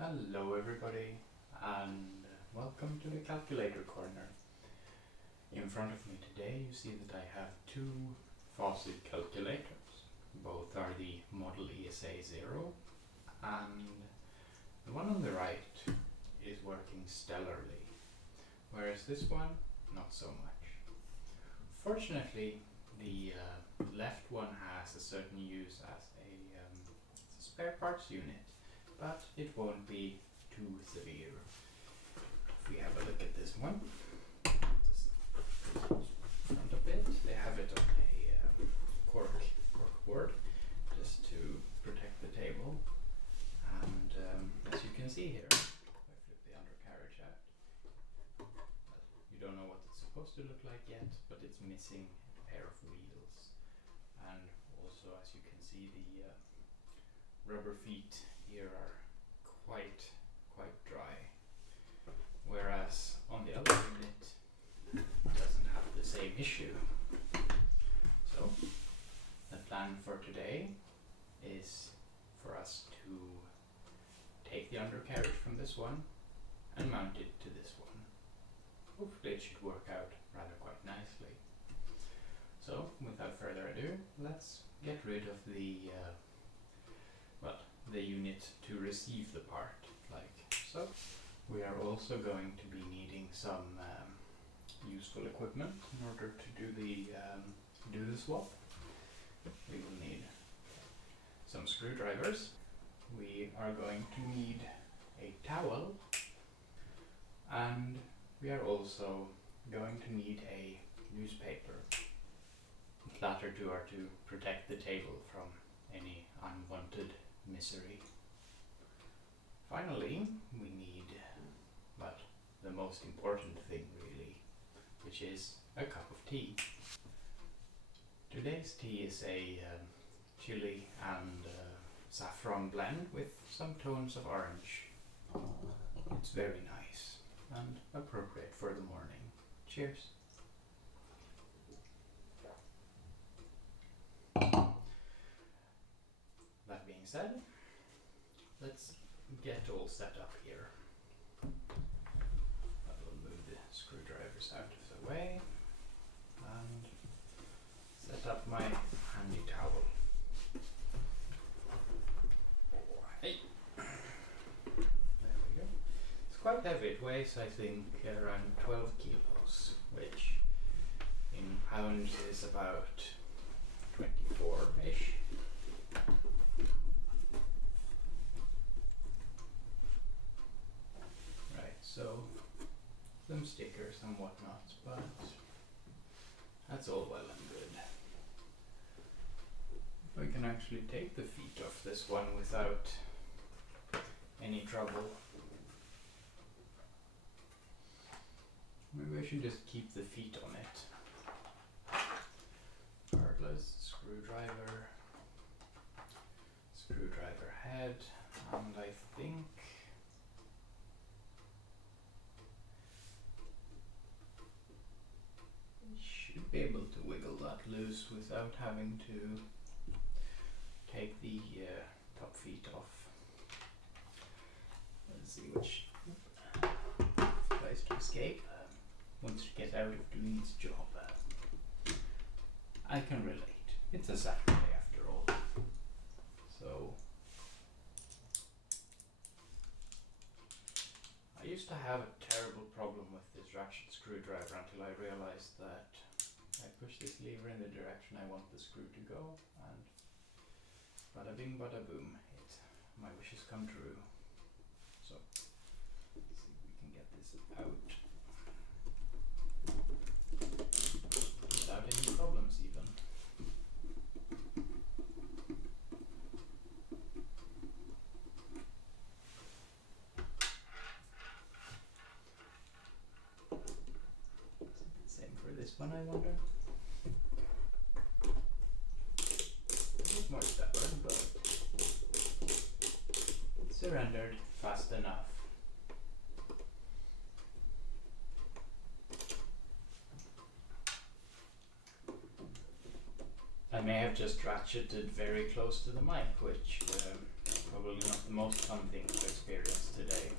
Hello everybody, and welcome to the calculator corner. In front of me today you see that I have two Facit calculators. Both are the model ESA-0, and the one on the right is working stellarly, whereas this one not so much. Fortunately, the left one has a certain use as a spare parts unit, but it won't be too severe. If we have a look at this one, just front of it, they have it on a cork board just to protect the table. And as you can see here, if I flip the undercarriage out, well, you don't know what it's supposed to look like yet, but it's missing a pair of wheels. And also, as you can see, the rubber feet here are quite dry, whereas on the other unit it doesn't have the same issue. So the plan for today is for us to take the undercarriage from this one and mount it to this one. Hopefully it should work out rather quite nicely. So without further ado, let's get rid of the unit to receive the part, like so. We are also going to be needing some useful equipment in order to do the swap. We will need some screwdrivers. We are going to need a towel, and we are also going to need a newspaper. The latter two are to protect the table from any unwanted misery. Finally, we need, the most important thing really, which is a cup of tea. Today's tea is a chili and saffron blend with some tones of orange. It's very nice and appropriate for the morning. Cheers. That being said, let's get all set up here. I will move the screwdrivers out of the way and set up my handy towel. Hey. There we go. It's quite heavy. It weighs, I think, around 12 kilos, which in pounds is about 24-ish. So, some stickers and whatnot, but that's all well and good. If I can actually take the feet off this one without any trouble. Maybe I should just keep the feet on it. Regardless, screwdriver head, and I think be able to wiggle that loose without having to take the top feet off. Let's see which tries to escape once you get out of doing its job. I can relate. It's a Saturday after all. So I used to have a terrible problem with this ratchet screwdriver until I realized that I push this lever in the direction I want the screw to go, and bada bing bada boom, my wishes come true. So let's see if we can get this out without any problems even. Same for this one, I wonder. More stubborn, but it surrendered fast enough. I may have just ratcheted very close to the mic, which probably not the most fun thing to experience today.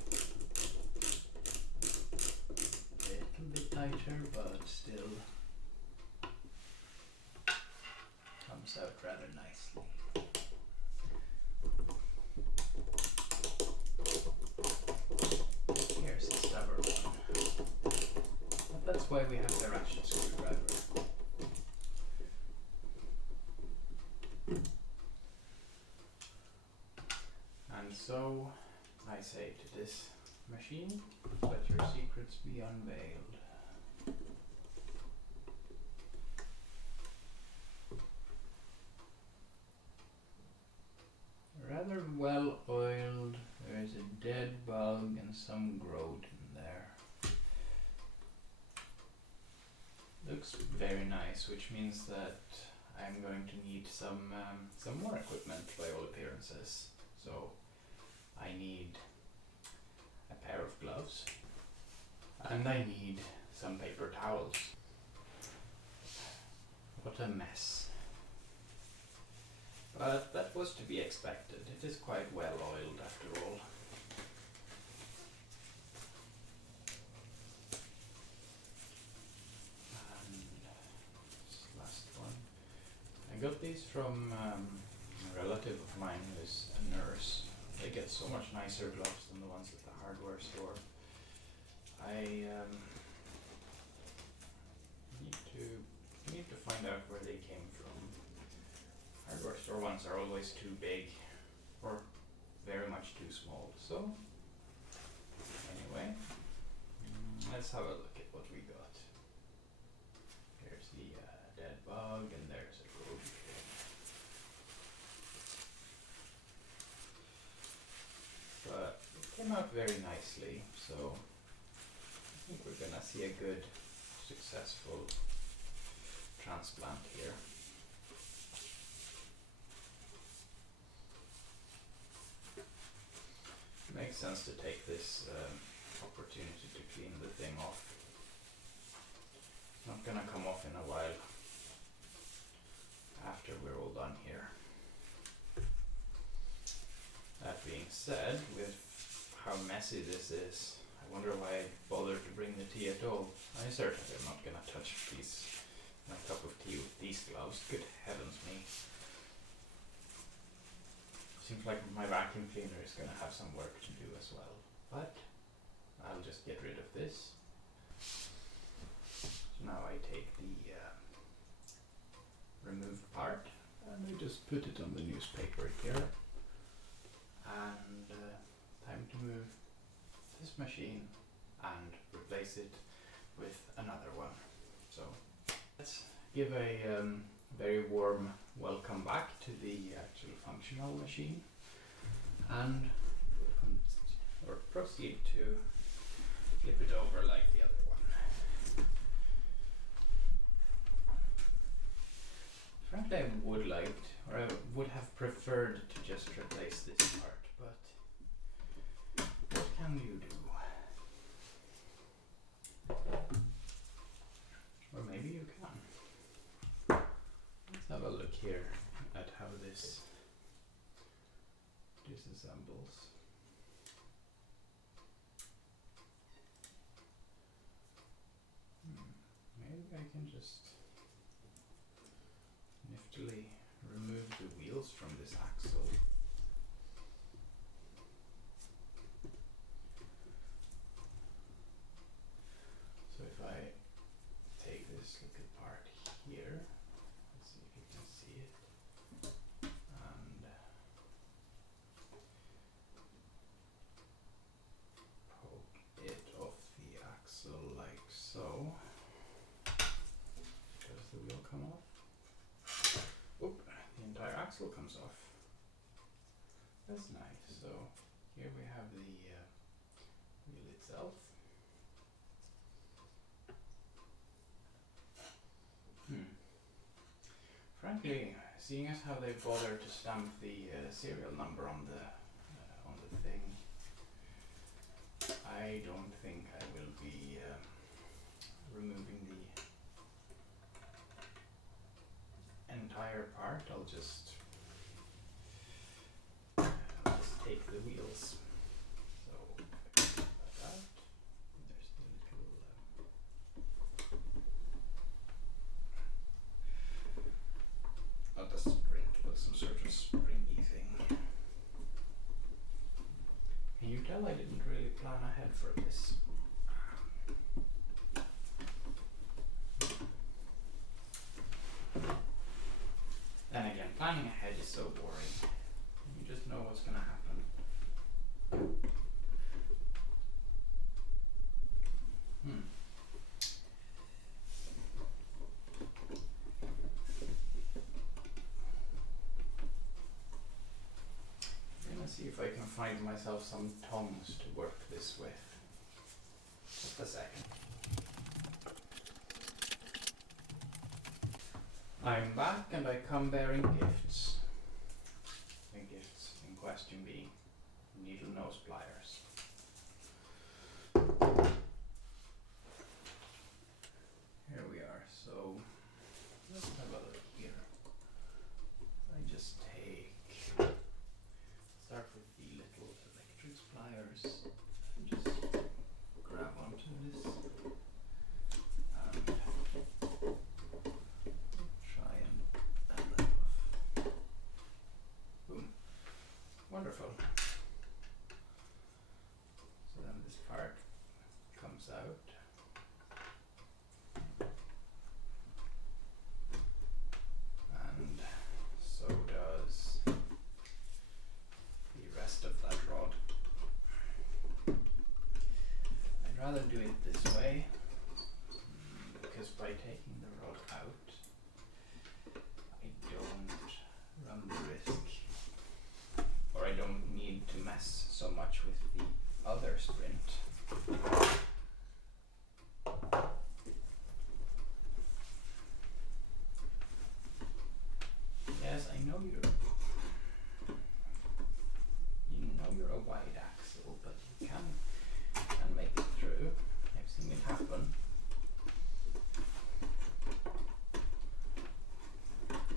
A little bit tighter, but still comes out rather nicely. Here's the stubborn one. But that's why we have the ratchet screwdriver. And so I say to this machine, let your secrets be unveiled. Rather well oiled, there is a dead bug and some growth in there. Looks very nice, which means that I'm going to need some more equipment by all appearances. So I need a pair of gloves and I need some paper towels. What a mess. But that was to be expected. It is quite well oiled after all. And this last one. I got these from a relative of mine who is a nurse. They get so much nicer gloves than the ones at the hardware store. I need to find out where they came from. Hardware store ones are always too big or very much too small. So anyway, let's have a look at what we got. Here's the dead bug and there's a growth thing. But it came out very nicely, so I think we're gonna see a good, successful transplant here. It makes sense to take this opportunity to clean the thing off. It's not gonna come off in a while after we're all done here. That being said, with how messy this is, I wonder why I bothered to bring the tea at all. I certainly am not gonna touch my cup of tea with these gloves. Good heavens me. Seems like my vacuum cleaner is gonna have some work to do as well. But I'll just get rid of this. So now I take the removed part and I just put it on the newspaper here. And time to move this machine and replace it with another one. So let's give a very warm welcome back to the actual functional machine, and we'll proceed to flip it over like the other one. Frankly, I would liked, or I would have preferred to just replace this part, but what can you do? Or maybe you can. Let's have a look here at how this disassembles. Maybe I can just niftily remove the wheels from this axle. So if I take this little part here, let's see if you can see it, and poke it off the axle like so. Does the wheel come off? Oop, the entire axle comes off. That's nice. So here we have the wheel itself. Frankly, seeing as how they bothered to stamp the serial number on the thing, I don't think I will be removing the entire part. I'll just Can you tell I didn't really plan ahead for this? Then again, planning ahead is so boring. You just know what's gonna happen. I'm gonna see if I can find myself some tongs to work this with. Just a second. I'm back and I come bearing gifts. The gifts in question being needle nose pliers. Here we are, so let's have a look here. I just start with the little electric pliers and just grab onto this and try and bend that off. Boom. Wonderful. So then this part comes out. And so does the rest of that rod. I'd rather do it this way because by taking the rod out I don't run the risk, or I don't need to mess so much with the other sprint. Yes, I know you're a wide axle, but you can make it through. I've seen it happen.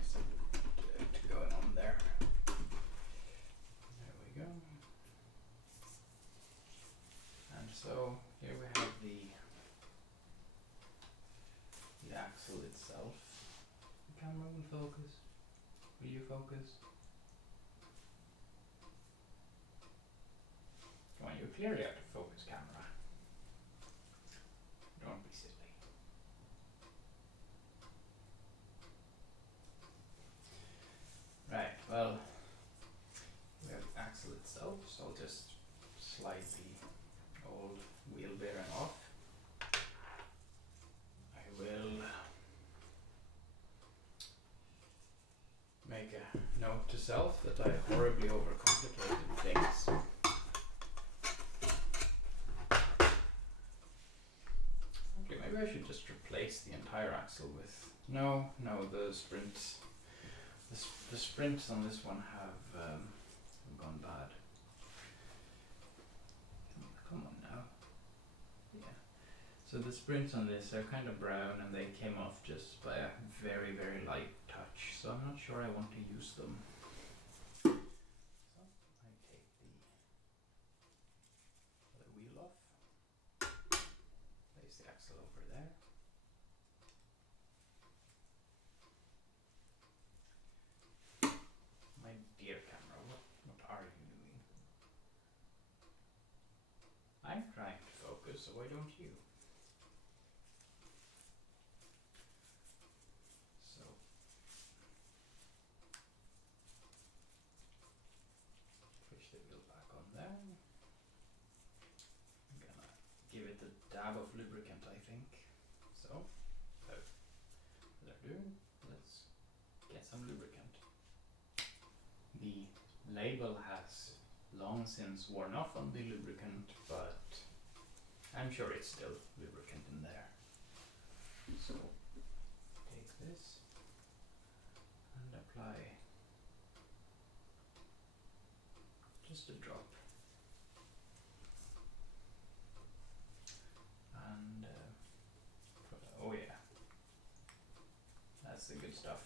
Some dirt going on there. There we go. And so here we have the axle itself. The camera will focus. Will you focus? Come on, you're clearly out of focus, camera. Don't be silly. Right, well, we have the axle itself, so I'll just slide the old wheel bearing off. I will make a note to self that I horribly overcomplicated things. Okay, maybe I should just replace the entire axle with... No, the sprints. The sprints on this one have gone bad. Come on now. Yeah. So the sprints on this are kind of brown and they came off just by a very, very light touch. So I'm not sure I want to use them. So I take the wheel off. Place the axle over there. My dear camera, what are you doing? I'm trying to focus, so why don't you? So push the wheel back on there. I'm gonna give it a dab of lubricant, I think. So, without further ado, let's get some lubricant. The label has long since worn off on the lubricant, but I'm sure it's still lubricant in there. So take this and apply just a drop. And oh yeah, that's the good stuff.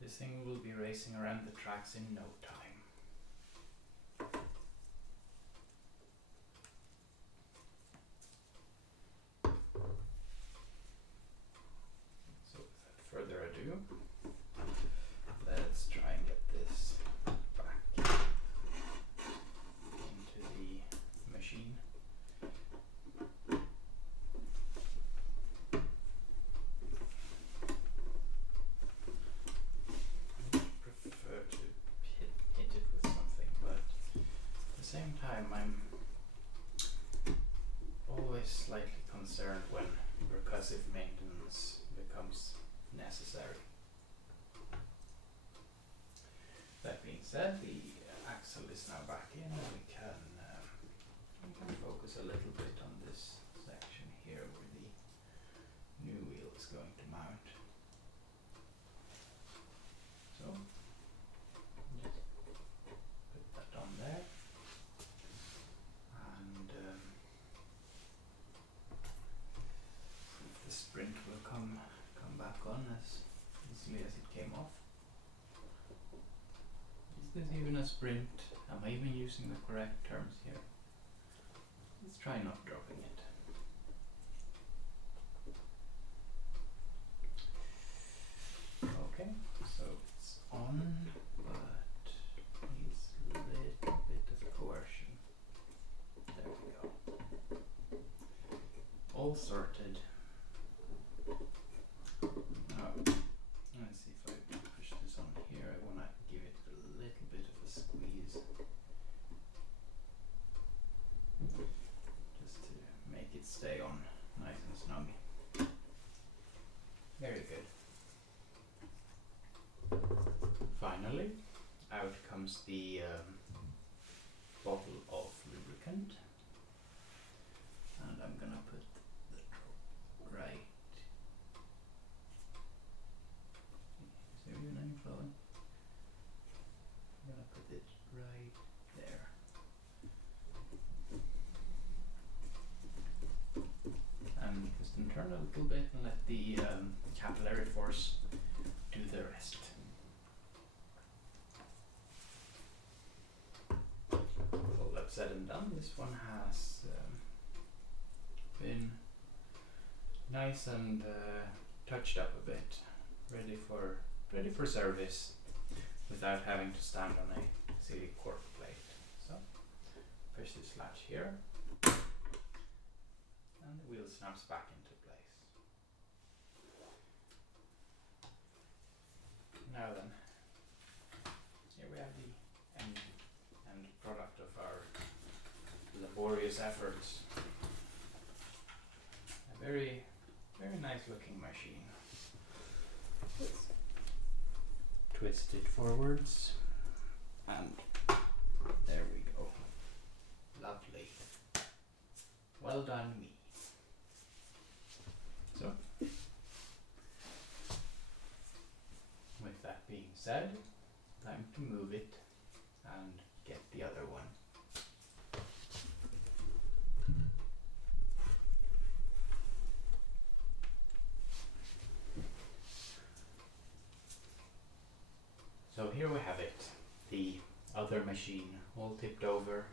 This thing will be racing around the tracks in no time. So without further ado, let's try and get this back same time I'm always slightly concerned when recursive maintenance becomes necessary. That being said, the axle is now back in, and we can focus a little bit on this section here where the new wheel is going to mount. So just put that on there, and if the sprint will come back on as easily as it came off. Is this even a sprint? Am I even using the correct terms here? Let's try not dropping it. Okay, so it's on, but needs a little bit of coercion. There we go. All sorted. Now, let's see if I push this on here. I want to give it a little bit of a squeeze. Just to make it stay on nice and snug. Very good. Finally, out comes the bottle of lubricant, and I'm gonna put the drop right. Is there even any flowing? I'm gonna put it right there. And just turn a little bit and let the capillary force do the rest. All that said and done, this one has been nice and touched up a bit, ready for service without having to stand on a silly cork plate. So push this latch here, and the wheel snaps back into place. Now then, here we have the end product of our laborious efforts. A very, very nice looking machine. Let's twist it forwards, and there we go. Lovely. Well done, me. So, with that being said, time to move it and get the other one. So here we have it, the other machine all tipped over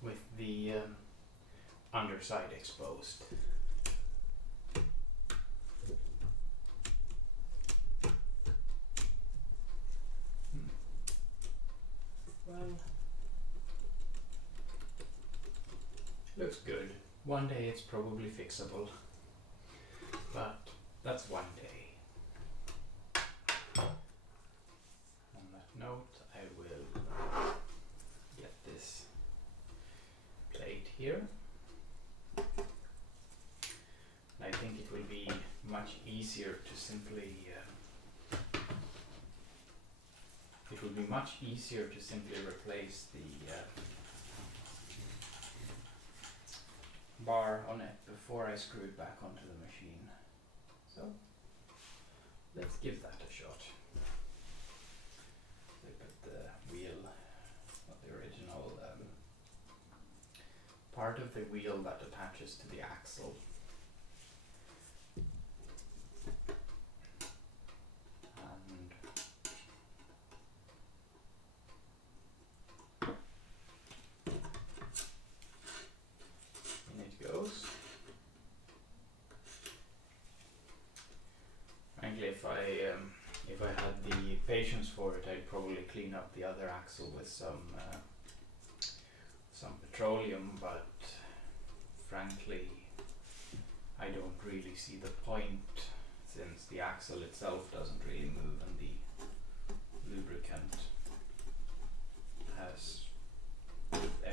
with the underside exposed. Well, looks good. One day it's probably fixable, but that's one day. On that note, I will get this plate here. I think it will be much easier to simply replace the bar on it before I screw it back onto the machine. So let's give that a shot. So I put the wheel of the original part of the wheel that attaches to the axle. If I had the patience for it, I'd probably clean up the other axle with some petroleum, but frankly, I don't really see the point, since the axle itself doesn't really move and the lubricant has moved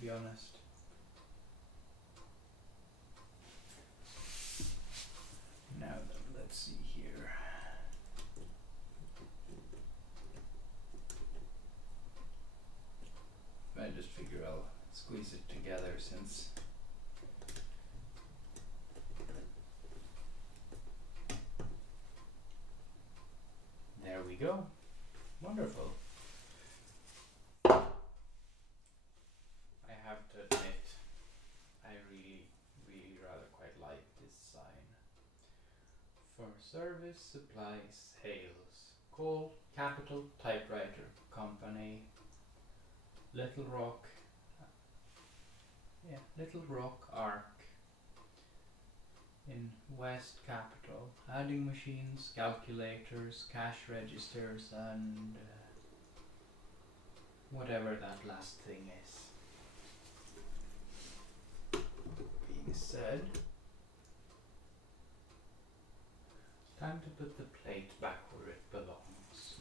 be honest. Now then, let's see here. I just figure I'll squeeze it together since there we go. Wonderful. I have to admit, I really rather quite like this sign. For service, supply, sales. Call Capital Typewriter Company, Little Rock, Little Rock Arc in West Capital. Adding machines, calculators, cash registers, and whatever that last thing is. Being said, it's time to put the plate back where it belongs.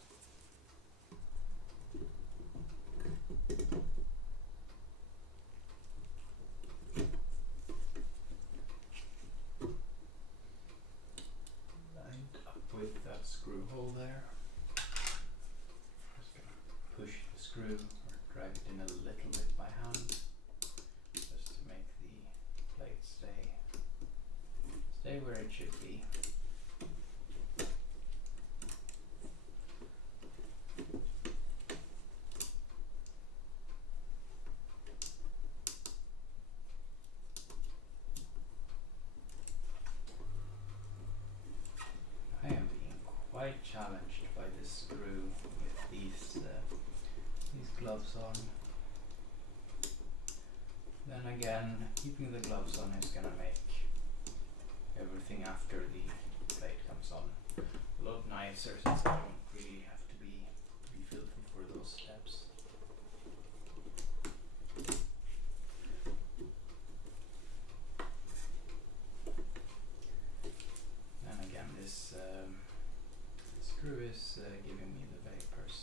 Lined up with that screw hole there. Just gonna push the screw or drag it in a little bit by hand, just to make the plate stay where it should be. I am being quite challenged by this screw with these gloves on. Then again, keeping the gloves on is gonna make everything after the plate comes on a lot nicer, since I don't really have to be filthy for those steps. And again, this screw is giving me the vapors,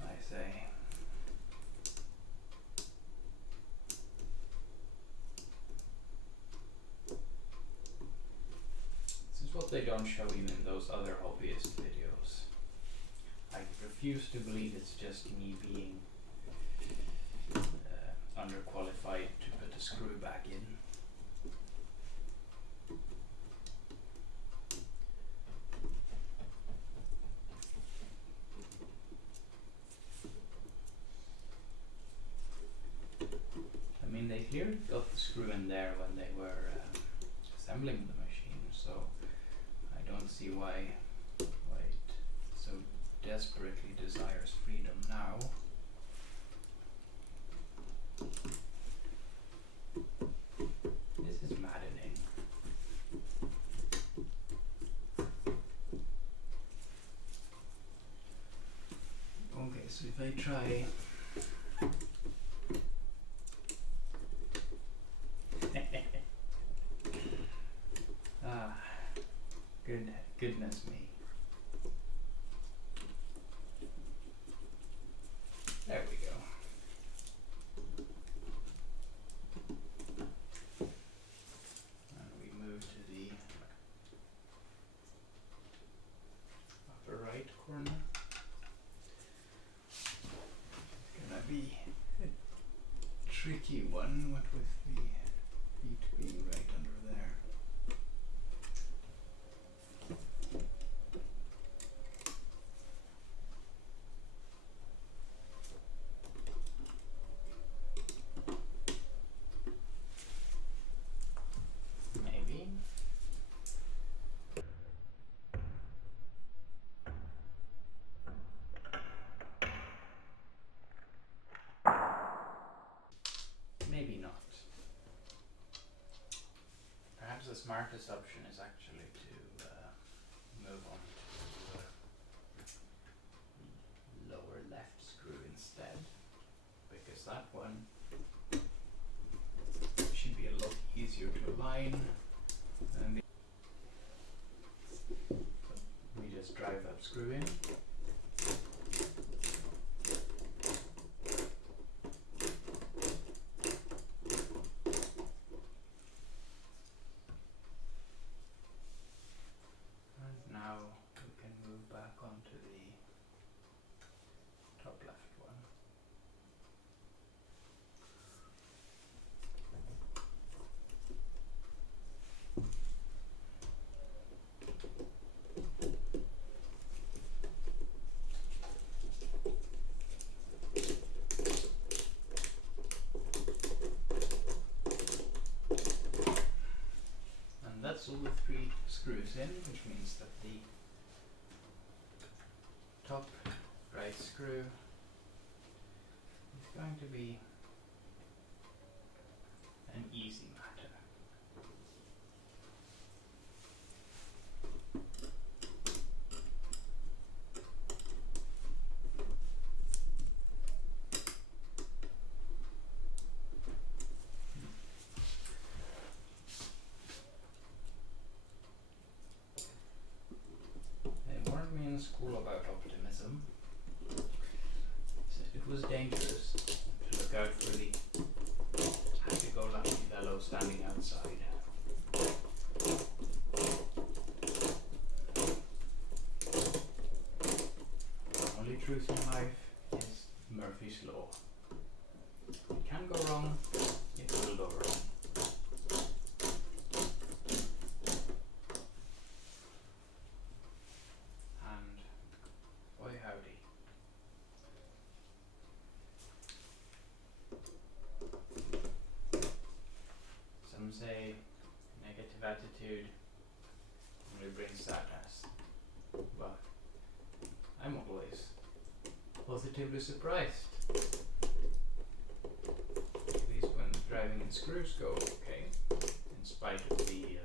I say. This is what they don't show you in those other hobbyist videos. I refuse to believe it's just me being underqualified to put a screw back in. I mean, they clearly got the screw in there when they were assembling the machine, so I don't see why it so desperately desires freedom now. This is maddening. Okay, so if I try goodness me. There we go. And we move to the upper right corner. It's gonna be a tricky one, what with the feet being right under there. Maybe. Maybe not. Perhaps the smartest option is actually to move on to the lower left screw instead, because that one should be a lot easier to align. And we just drive that screw in. with 3 screws in, which means that the top right screw is going to be an easy matter. They warned me in school about optimism. Said it was dangerous to look out for the happy-go-lucky fellow standing outside. The only truth in life is Murphy's Law. It can go wrong, it will go wrong. And boy howdy. Some say negative attitude only brings sadness, but I'm always positively surprised. At least when driving in screws go okay, in spite of the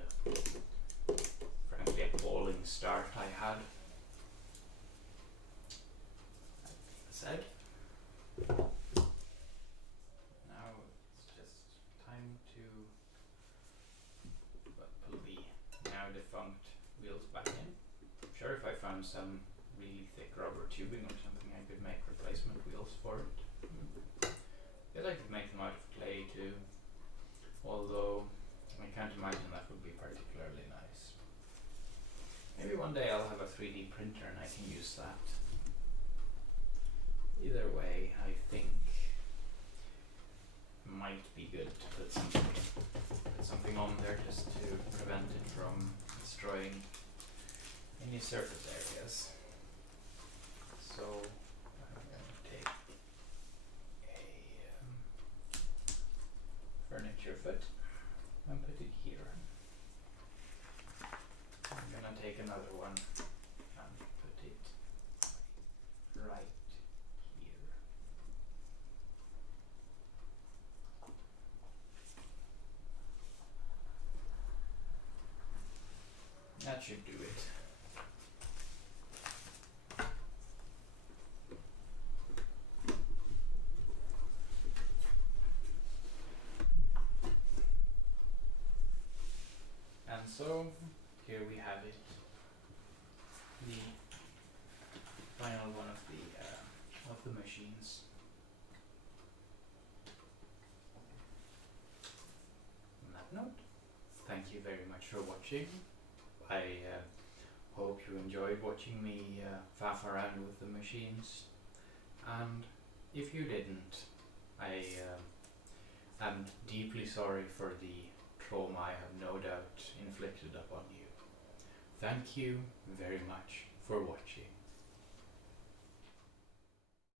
frankly appalling start I had. That being said, now it's just time to pull the now defunct wheels back in. I'm sure if I found some really thick rubber tubing or something I could make replacement wheels for it. I like to make them out of clay too, although I can't imagine that would be particularly nice. Maybe one day I'll have a 3D printer and I can use that. Either way, I think it might be good to put something on there just to prevent it from destroying any surface areas. So I'm going to take a furniture foot and put it here. I'm going to take another one and put it right here. That should do it. And so, here we have it, the final one of the machines. On that note, thank you very much for watching. I hope you enjoyed watching me faff around with the machines, and if you didn't, I am deeply sorry for the trauma I have no doubt inflicted upon you. Thank you very much for watching.